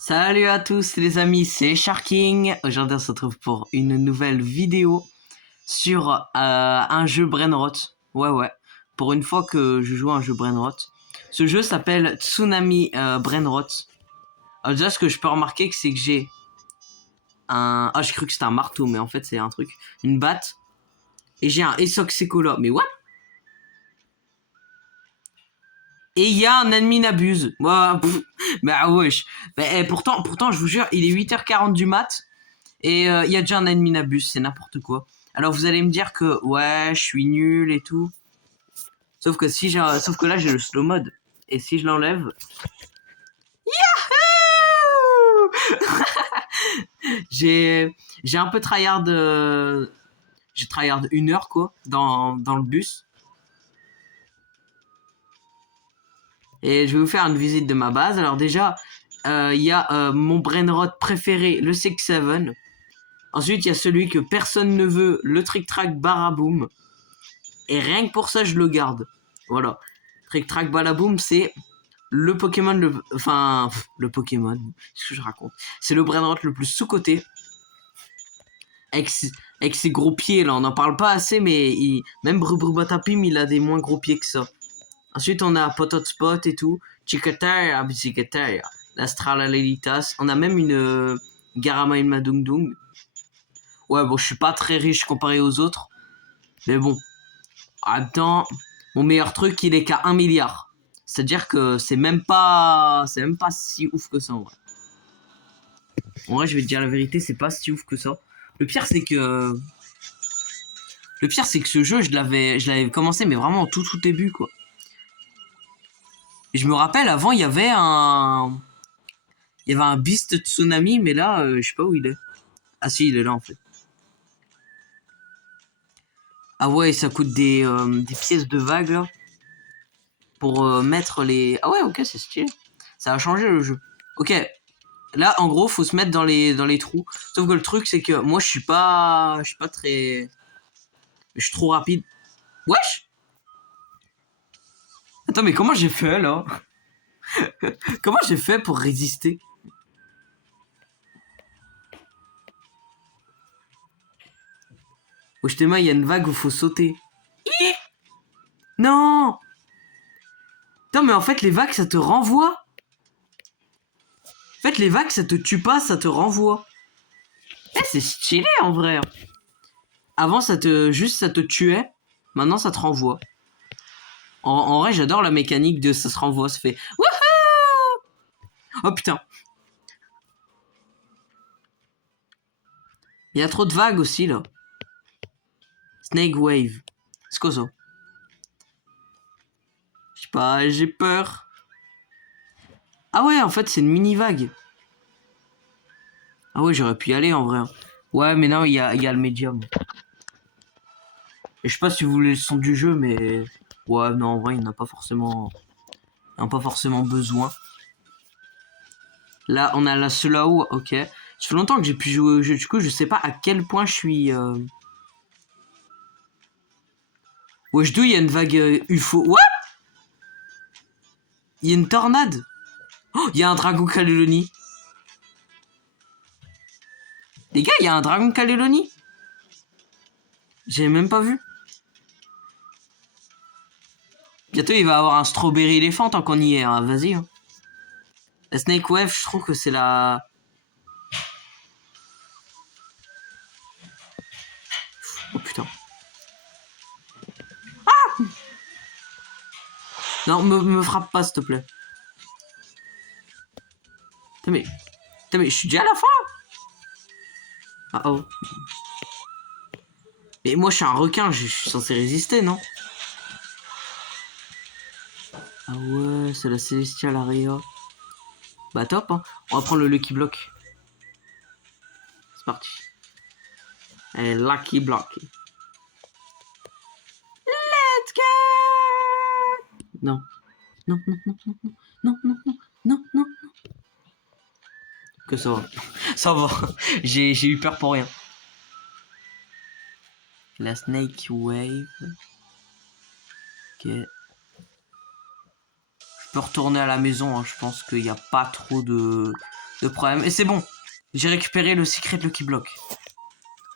Salut à tous les amis, c'est Sharking. Aujourd'hui on se retrouve pour une nouvelle vidéo sur un jeu Brainrot. Ouais, pour une fois que je joue à un jeu Brainrot. Ce jeu s'appelle Tsunami Brainrot. Alors déjà ce que je peux remarquer c'est que j'ai un... Ah j'ai cru que c'était un marteau mais en fait c'est un truc. Une batte. Et j'ai un Esoxecola. Mais what? Et il y a un ennemi n'abuse. Bah wesh. Pourtant je vous jure il est 8h40 du mat. Et il y a déjà un ennemi Nabus, c'est n'importe quoi. Alors vous allez me dire que ouais, je suis nul et tout. Sauf que là j'ai le slow mode. Et si je l'enlève, j'ai un peu tryhard. J'ai tryhard 1 heure quoi dans le bus. Et je vais vous faire une visite de ma base. Alors déjà, il y a mon brainrot préféré, le 6-7. Ensuite, il y a celui que personne ne veut, le Trick Track Baraboom. Et rien que pour ça, je le garde. Voilà. Trick Track Baraboom, c'est le Pokémon, le Pokémon, qu'est-ce que je raconte? C'est le brainrot le plus sous-coté. Avec ses gros pieds, là, on n'en parle pas assez, mais même Brubatapim, il a des moins gros pieds que ça. Ensuite, on a Pototspot et tout. Chikataya, Bicikataya, l'Astralalitas. On a même une Garama Ilmadungdung. Ouais, bon, je suis pas très riche comparé aux autres. Mais bon. Attends, mon meilleur truc, il est qu'à 1 milliard. C'est-à-dire que c'est même pas si ouf que ça, en vrai. En vrai, je vais te dire la vérité, c'est pas si ouf que ça. Le pire, c'est que ce jeu, je l'avais commencé, mais vraiment au tout début, quoi. Et je me rappelle, avant, il y avait un Beast Tsunami, mais là, je sais pas où il est. Ah si, il est là, en fait. Ah ouais, ça coûte des pièces de vagues, là. Pour mettre les... Ah ouais, ok, c'est stylé. Ça a changé le jeu. Ok, là, en gros, faut se mettre dans les trous. Sauf que le truc, c'est que moi, je suis pas très... Je suis trop rapide. Wesh! Attends, mais comment j'ai fait, là? Comment j'ai fait pour résister? Wesh, il y a une vague où faut sauter. Non! Attends, mais en fait, les vagues, ça te renvoie. En fait, les vagues, ça te tue pas, ça te renvoie. Eh, c'est stylé, en vrai. Avant, ça te tuait. Maintenant, ça te renvoie. En vrai, j'adore la mécanique de ça se renvoie. Ça fait... Wouhou! Oh, putain. Il y a trop de vagues aussi, là. Snake Wave. C'est quoi ça? Je sais pas, j'ai peur. Ah ouais, en fait, c'est une mini-vague. Ah ouais, j'aurais pu y aller, en vrai. Ouais, mais non, il y a le médium. Et je sais pas si vous voulez le son du jeu, mais... Ouais, non, en vrai, il n'a pas forcément... besoin. Là, on a la slow, ok. Ça fait longtemps que j'ai pu jouer au jeu, du coup, je sais pas à quel point je suis... Wesh, d'où il y a une vague UFO. What? Il y a une tornade. Oh, il y a un dragon Calédonie. Les gars, il y a un dragon Calédonie. J'avais même pas vu. Bientôt, il va avoir un strawberry éléphant tant qu'on y est. Hein. Vas-y. Hein. La Snake Wave, je trouve que c'est la... Oh putain. Ah! Non, me frappe pas, s'il te plaît. Putain, mais je suis déjà à la fin. Ah oh. Mais moi, je suis un requin, je suis censé résister, non? Ah ouais, c'est la Celestial Area. Bah top, hein. On va prendre le Lucky Block. C'est parti. Allez, Lucky Block. Let's go! Non. Non, non, non, non, non, non, non, non, non, non. Que ça va. Ça va. J'ai eu peur pour rien. La Snake Wave. Ok. Je peux retourner à la maison, hein. Je pense qu'il n'y a pas trop de de problème. Et c'est bon. J'ai récupéré le secret Lucky Block.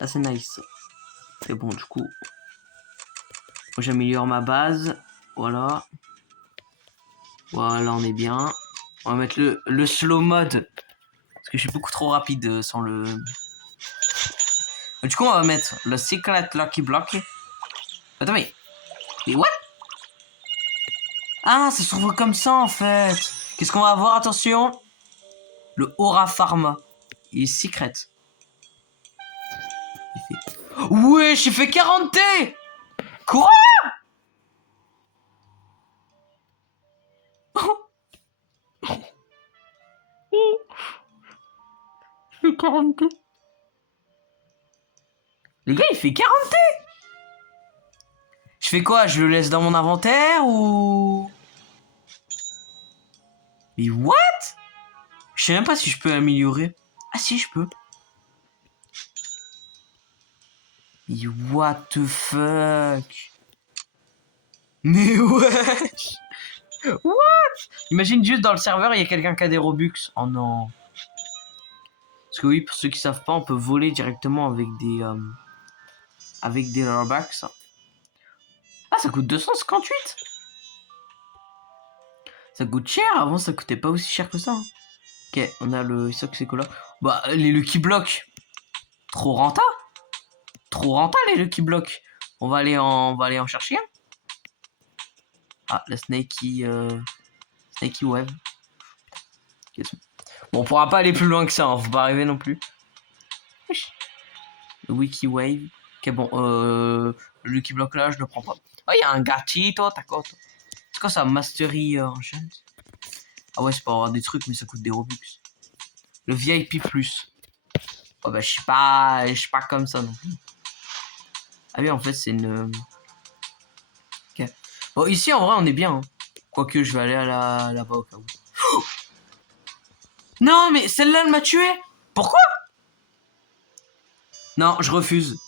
Ah, c'est nice. C'est bon, du coup. J'améliore ma base. Voilà. Voilà, on est bien. On va mettre le slow mode. Parce que je suis beaucoup trop rapide sans le... Du coup, on va mettre le secret Lucky Block. Attends, mais what? Ah, ça s'ouvre comme ça, en fait. Qu'est-ce qu'on va avoir? Attention. Le Aura Pharma. Il est secret. Il fait... Ouais, j'ai fait 40 T. Quoi? Je fais 40 T. Les gars, il fait 40 T. Je fais quoi? Je le laisse dans mon inventaire ou... Mais what? Je sais même pas si je peux améliorer. Ah si, je peux. Mais what the fuck? Mais wesh. What? Imagine juste dans le serveur, il y a quelqu'un qui a des Robux. Oh non. Parce que oui, pour ceux qui savent pas, on peut voler directement avec des Robux. Ah, ça coûte 258. Ça coûte cher. Avant, ça coûtait pas aussi cher que ça. Hein. Ok, on a le c'est quoi là? Bah, les Lucky Block. Trop renta. Trop renta, les Lucky Block. On va aller en chercher un. Ah, la Snakey Wave. Bon, on pourra pas aller plus loin que ça, hein. Faut pas arriver non plus. Le Wiki Wave. Ok, bon, le Lucky Block là, je le prends pas. Oh, il y a un gatito, d'accord. C'est quoi ça, Mastery Enchant? Ah ouais, c'est pour avoir des trucs, mais ça coûte des Robux. Le VIP+. Oh bah, je suis pas comme ça non plus. Ah oui, en fait, c'est une... Ok. Bon, ici, en vrai, on est bien. Hein. Quoique, je vais aller à là-bas au cas où. Oh non, mais celle-là, elle m'a tué. Pourquoi? Non, je refuse.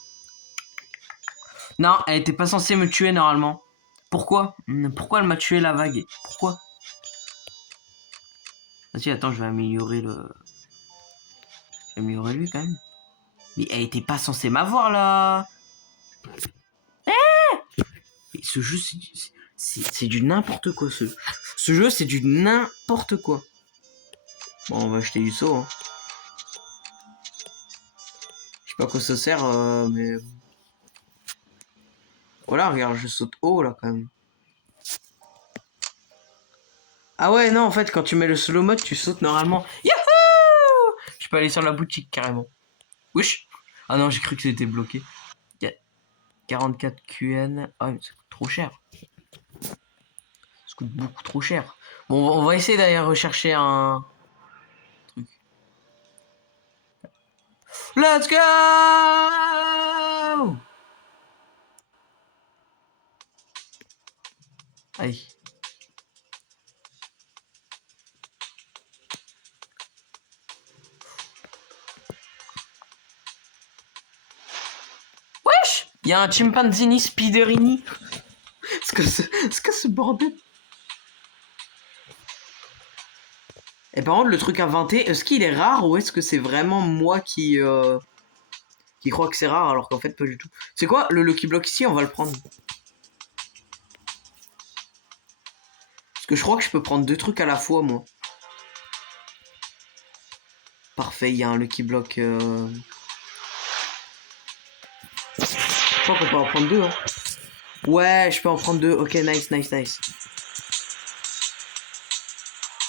Non, elle était pas censée me tuer normalement. Pourquoi? Pourquoi elle m'a tué la vague? Pourquoi? Vas-y, attends, je vais améliorer le... Je vais améliorer lui quand même. Mais elle était pas censée m'avoir là. Mais ce jeu, c'est du n'importe quoi. Ce jeu, c'est du n'importe quoi. Bon, on va acheter du saut. Hein. Je sais pas à quoi ça sert, mais... Voilà, regarde, je saute haut là quand même. Ah ouais, non, en fait, quand tu mets le slow mode, tu sautes normalement. Yahoo! Je peux aller sur la boutique carrément. Wesh! Ah non, j'ai cru que c'était bloqué. 44 QN. Ah, mais ça coûte trop cher. Ça coûte beaucoup trop cher. Bon, on va essayer d'aller rechercher un truc. Let's go! Allez. Wesh! Il y a un chimpanzini spiderini. C'est que ce bordel. Et par contre, le truc inventé, est-ce qu'il est rare ou est-ce que c'est vraiment moi qui croit que c'est rare alors qu'en fait pas du tout. C'est quoi le Lucky Block ici? On va le prendre. Parce que je crois que je peux prendre deux trucs à la fois, moi. Parfait, il y a un Lucky Block. Je crois qu'on peut en prendre deux. Hein. Ouais, je peux en prendre deux. Ok, nice, nice, nice.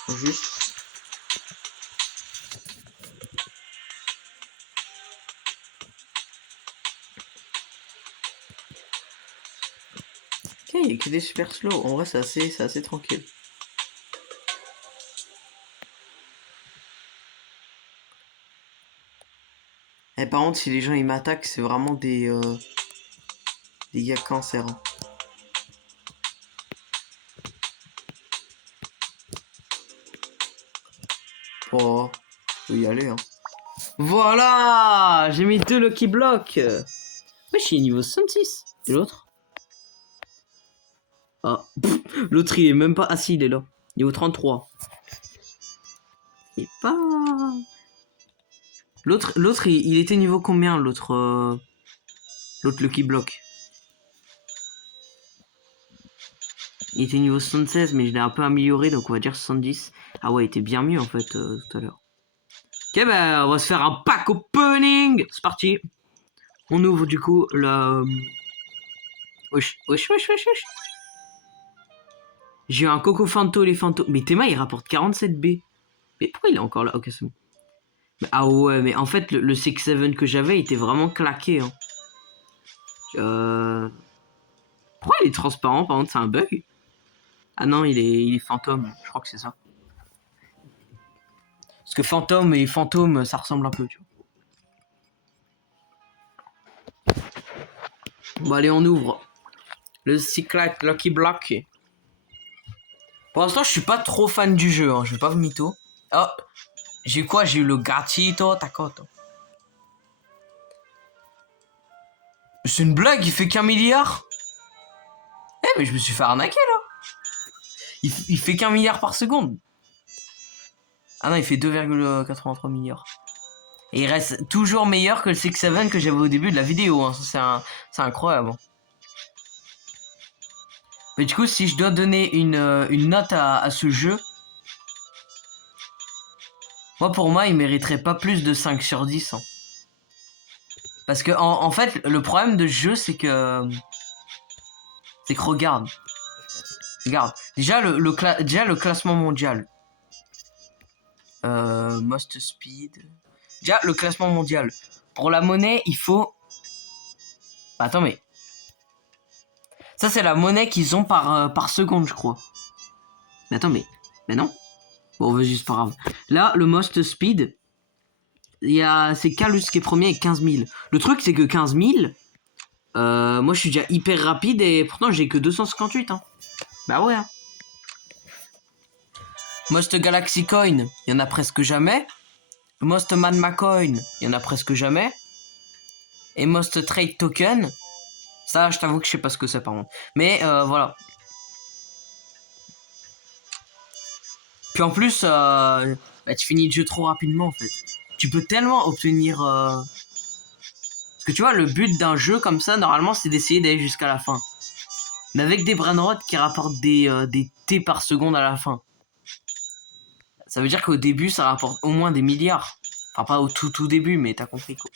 Juste. Ok, il n'y a que des super slow. En vrai, c'est assez tranquille. Et par contre, si les gens ils m'attaquent, c'est vraiment des gars cancer. Hein. Oh, faut y aller. Hein. Voilà, j'ai mis deux Lucky Blocks. Ouais, je suis niveau 66. Et l'autre? Ah, l'autre il est même pas... Ah si, il est là. Niveau 33. Et pas... L'autre, il était niveau combien, l'autre Lucky Block? Il était niveau 76, mais je l'ai un peu amélioré, donc on va dire 70. Ah ouais, il était bien mieux, en fait, tout à l'heure. Ok, bah, on va se faire un pack opening. C'est parti. On ouvre, du coup, la... Wesh. J'ai eu un Coco Fanto, les Fanto. Mais Théma, il rapporte 47B. Mais pourquoi il est encore là? Ok, c'est bon. Ah ouais, mais en fait, le 6-7 que j'avais était vraiment claqué. Hein. Pourquoi il est transparent, par contre, c'est un bug? Ah non, il est fantôme. Je crois que c'est ça. Parce que fantôme et fantôme, ça ressemble un peu, tu vois. Bon, allez, on ouvre. Le Secret Lucky Block. Pour l'instant, je suis pas trop fan du jeu, hein. Je vais pas vous mytho. Oh, j'ai eu quoi? J'ai eu le Gatito Takoto. C'est une blague, il fait qu'1 milliard? Eh, mais je me suis fait arnaquer, là. Il fait qu'1 milliard par seconde. Ah non, il fait 2,83 milliards. Et il reste toujours meilleur que le 6-7 que j'avais au début de la vidéo. Hein. C'est incroyable. Mais du coup, si je dois donner une note à ce jeu, pour moi, il mériterait pas plus de 5 sur 10. Hein. Parce que, en fait, le problème de ce jeu, c'est que... regarde. Déjà, le classement mondial. Most Speed. Déjà, le classement mondial. Pour la monnaie, il faut... Attends, mais... Ça, c'est la monnaie qu'ils ont par seconde, je crois. Mais attends, mais non. Bon, vas-y, c'est pas grave. Là, le Most Speed, c'est Calus qui est premier avec 15 000. Le truc, c'est que 15 000, moi, je suis déjà hyper rapide et pourtant, j'ai que 258. Hein. Bah ouais. Hein. Most Galaxy Coin, il y en a presque jamais. Most Magma Coin, il y en a presque jamais. Et Most Trade Token, ça, je t'avoue que je sais pas ce que c'est, par contre. Mais voilà. Puis en plus, tu finis le jeu trop rapidement, en fait. Tu peux tellement obtenir... Parce que tu vois, le but d'un jeu comme ça, normalement, c'est d'essayer d'aller jusqu'à la fin. Mais avec des brainrots qui rapportent des T par seconde à la fin. Ça veut dire qu'au début, ça rapporte au moins des milliards. Enfin, pas au tout début, mais t'as compris, quoi.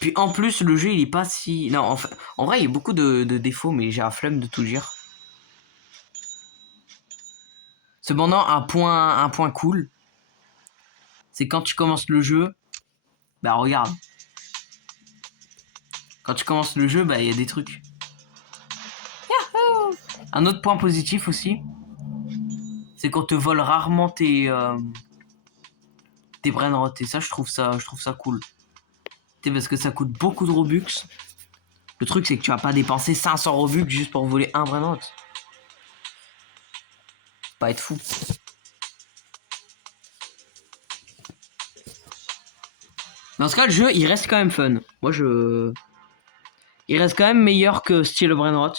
Puis en plus, le jeu, il est pas si... Non, en vrai, il y a beaucoup de défauts, mais j'ai la flemme de tout dire. Cependant, un point cool, c'est quand tu commences le jeu, bah regarde. Quand tu commences le jeu, bah il y a des trucs. Yahoo! Un autre point positif aussi, c'est qu'on te vole rarement tes brainrots. Et ça, je trouve ça cool. Tu sais, parce que ça coûte beaucoup de Robux. Le truc, c'est que tu vas pas dépenser 500 Robux juste pour voler un brainrot. Pas être fou. Dans ce cas, le jeu, il reste quand même fun. Moi, il reste quand même meilleur que Steel Brainrot.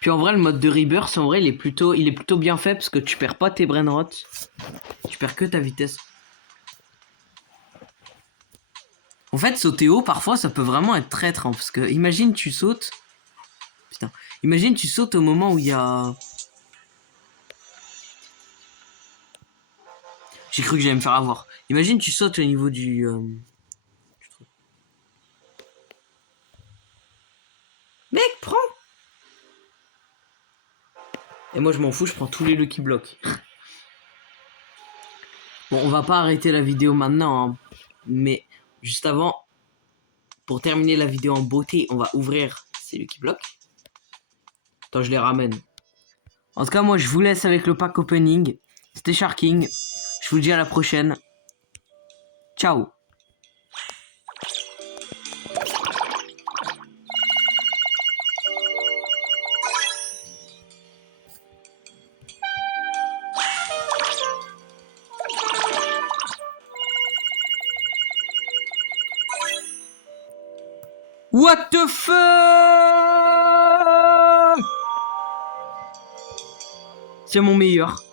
Puis en vrai, le mode de Rebirth, en vrai, il est plutôt bien fait parce que tu perds pas tes brainrots. Tu perds que ta vitesse. En fait, sauter haut, parfois, ça peut vraiment être traître. Hein, parce que imagine, tu sautes. Putain. Imagine, tu sautes au moment où il y a... J'ai cru que j'allais me faire avoir. Imagine, tu sautes au niveau du... Mec, prends! Et moi, je m'en fous, je prends tous les Lucky Blocks. Bon, on va pas arrêter la vidéo maintenant. Hein, mais juste avant, pour terminer la vidéo en beauté, on va ouvrir ces Lucky Blocks. Attends, je les ramène. En tout cas, moi, je vous laisse avec le pack opening. C'était Sharking. Je vous dis à la prochaine. Ciao. What the fuck? C'est mon meilleur.